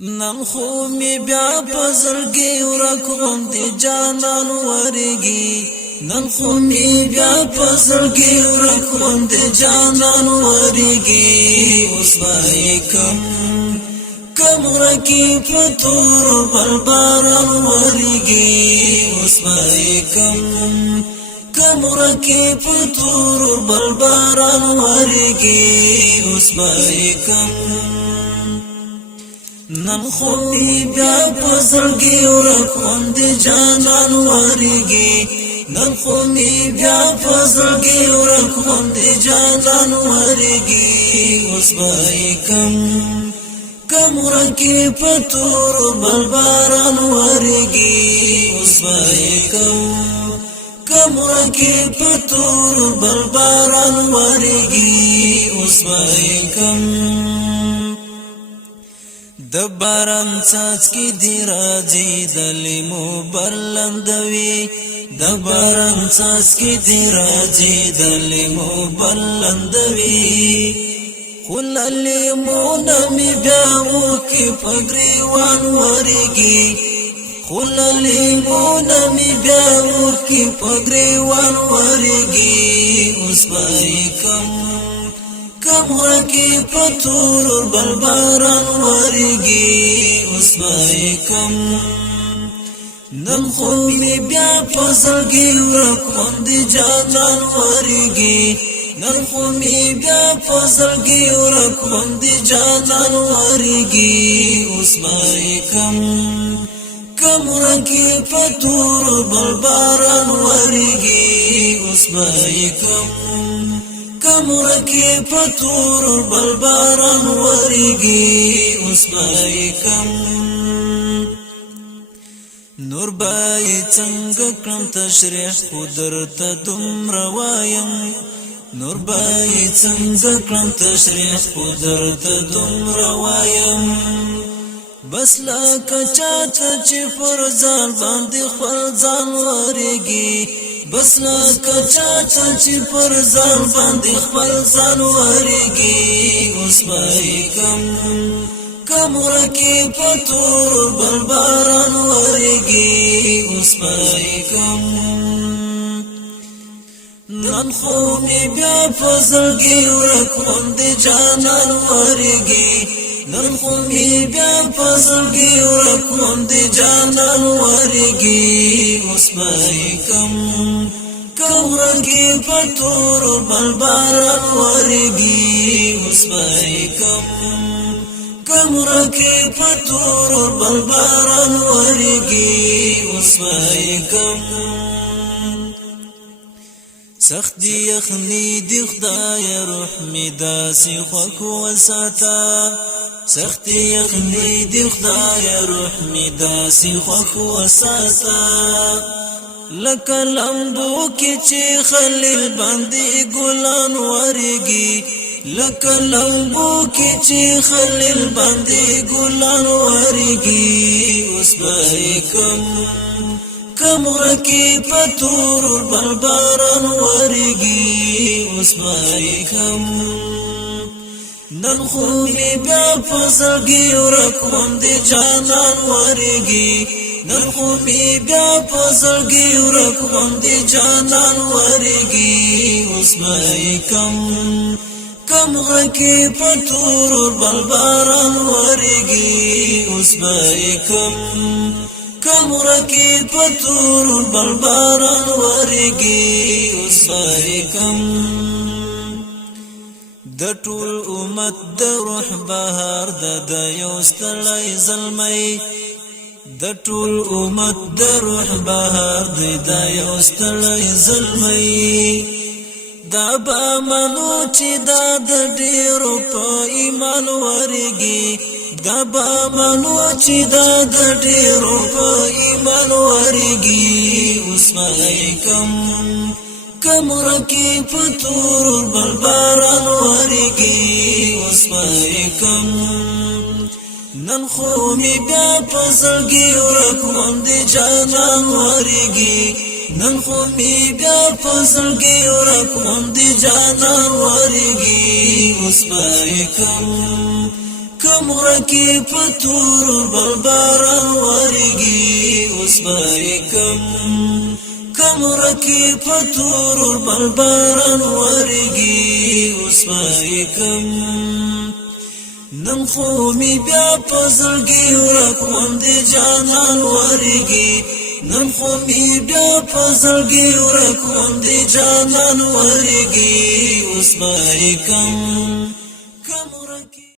نن خو می بیا پزړګي ورکوم دي جانان ورګي نن خو می بیا پزړګي ورکوم دي جانان ورګي اوس وای کم رکی پتور بلباران ورګي اوس وای کم رکی پتور بلباران ورګي اوس وای نن خو می بیا پزړګي ورکوم دي جانان ورګي نن خو می بیا پزړګي ورکوم دي جانان ورګي اوس وای کم رکی پتور بلباران ورګي اوس وای کم رکی پتور بلباران ورګي اوس وای د باران څاڅکي دی راځي د لیمو بلندوي د باران څاڅکي دی راځي د لیمو بلندوي خل لیمو نمی بیاو کی پګریوان ورګي خل لیمو نمی بیاو کی پګریوان ورګي اوس پای کم رکی پتور بلباران ورګي اوس وای نن خو می بیا پزړګي ورکوم دي جانان ورګي نن خو می بیا پزړګي ورکوم دي جانان ورګي اوس وای کم رکی پتور بلباران ورګي اوس وای کم رکی پتور بلباران ورګي اوس وای نور بای څنګه کړم تشریح قدرت دومره وایم نور بای څنګه کړم تشریح قدرت دومره وایم بس لکه چاته چې پر ځان باندې خپل ځان ورګي بس لکه چاته چې پر ځان باندې خپل ځان ورګي اوس وای کم رکی پتور بلباران ورګي اوس وای نن خو می بیا پزړګي ورکوم دي جانان ورګي نن خو می بیا پزړګي ورکوم دي جانان ورګي اوس وای کم رکی پتور بلباران ورګي اوس وای کم رکی پتور بلباران ورګي اوس وای سخت یخنی دی خدای روح می داسې خوک وساته سخت یخنی دی خدای روح می داسې خوک وساته لکه لمبو کې چې خلیل باندې ګلان ورګي لکه لمبو کې چې خلیل باندې ګلان ورګي اوس به کم رکی پتور بلباران ورګي اوس به نن خو می بیا پزړګي ورکوم دي جانان ورګي نن خو می بیا پزړګي ورکوم دي جانان ورګي اوس به کم رکی پتور بلباران ورګي اوس به کم رکی پتور بلباران ورګي اوس به د ټول امت د روح بهار د یو ستړی زلمی د ټول امت د روح بهار د یو ستړی زلمی دا به منو چې دا د ډیرو په ایمان ورګي دا به منو چې دا د ډیرو په ایمان ورګي اوس وای کم رکی پتور بلباران ورګي اوس وای نن خو می بیا پزړګي ورکوم دي جانان ورګي نن خو می بیا پزړګي ورکوم دي جانان ورګي اوس وای کم رکی پتور بلباران ورگی اسبائی کم رکی پتور بلباران ورگی اسبائی کم نن خو می بیا پزړګي ورک وندې جانان ورګي نن خو می بیا پزړګي ورک وندې جانان ورګي اوس به کم